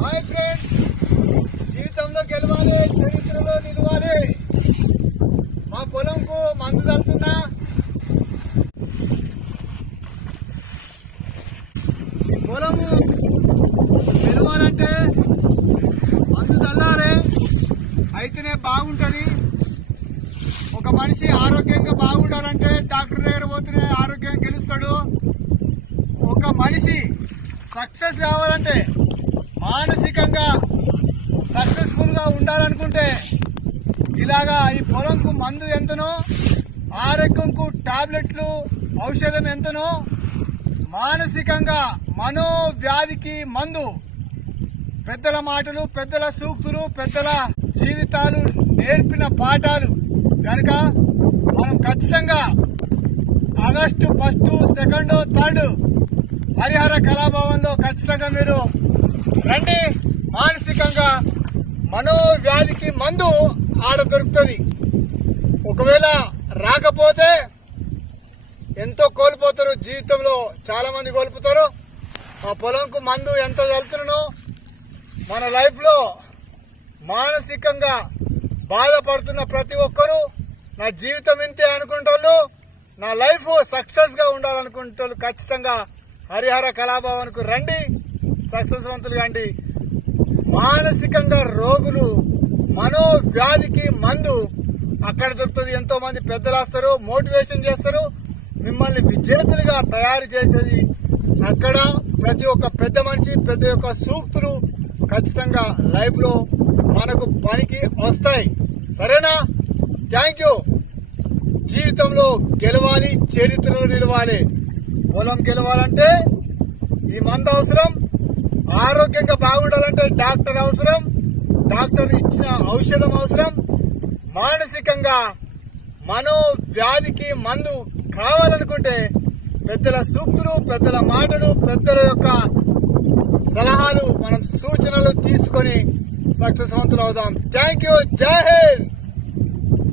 Hi friends, జీవితంలో గెలవాలి, చరిత్రలో నిలవాలి. మా పొలంకు మందు చల్లుతున్నా. ఈ పొలము గెలవాలంటే మందు చల్లాలి, అయితేనే బాగుంటుంది. ఒక మనిషి ఆరోగ్యంగా బాగుండాలంటే డాక్టర్ దగ్గర పోతేనే ఆరోగ్యం గెలుస్తాడు. ఒక మనిషి సక్సెస్ కావాలంటే, మానసికంగా సక్సెస్ఫుల్ గా ఉండాలనుకుంటే ఇలాగా ఈ పొలంకు మందు ఎంతనో, ఆరోగ్యంకు టాబ్లెట్లు ఔషధం ఎంతనో, మానసికంగా మనోవ్యాధికి మందు. పెద్దల మాటలు, పెద్దల సూక్తులు, పెద్దల జీవితాలు నేర్పిన పాఠాలు కనుక మనం ఖచ్చితంగా ఆగస్టు 1, 2, 3 హరిహర కళాభవన్లో ఖచ్చితంగా మీరు రండి. మానసికంగా మనోవ్యాధికి మందు ఆడ దొరుకుతుంది. ఒకవేళ రాకపోతే ఎంతో కోల్పోతారు. జీవితంలో చాలా మంది కోల్పోతారు. ఆ పొలంకు మందు ఎంత చల్లుతున్నానో, మన లైఫ్లో మానసికంగా బాధపడుతున్న ప్రతి ఒక్కరూ నా జీవితం ఇంతే అనుకుంటోళ్ళు, నా లైఫ్ సక్సెస్ గా ఉండాలనుకుంటోళ్ళు ఖచ్చితంగా హరిహర కళాభవన్కు రండి, సక్సెస్వంతులు కండి. మానసికంగా రోగులు, మనోవ్యాధికి మందు అక్కడ దొరుకుతుంది. ఎంతో మంది పెద్దలు వస్తారు, మోటివేషన్ చేస్తారు, మిమ్మల్ని విజేతలుగా తయారు చేసేది అక్కడ. ప్రతి ఒక్క పెద్ద మనిషి, ప్రతి ఒక్క సూక్తులు ఖచ్చితంగా లైఫ్ లో మనకు పనికి వస్తాయి. సరేనా? Thank you. జీవితంలో గెలవాలి, చరిత్రలో నిలవాలి. పొలం గెలవాలంటే ఈ మందు అవసరం, ఆరోగ్యంగా బాగుండాలంటే డాక్టర్ అవసరం, డాక్టర్ ఇచ్చిన ఔషధం అవసరం. మానసికంగా మనోవ్యాధికి మందు కావాలనుకుంటే పెద్దల సూక్తులు, పెద్దల మాటలు, పెద్దల యొక్క సలహాలు, మనం సూచనలు తీసుకొని సక్సెస్వంతులు అవుదాం. Thank you. జై హింద్.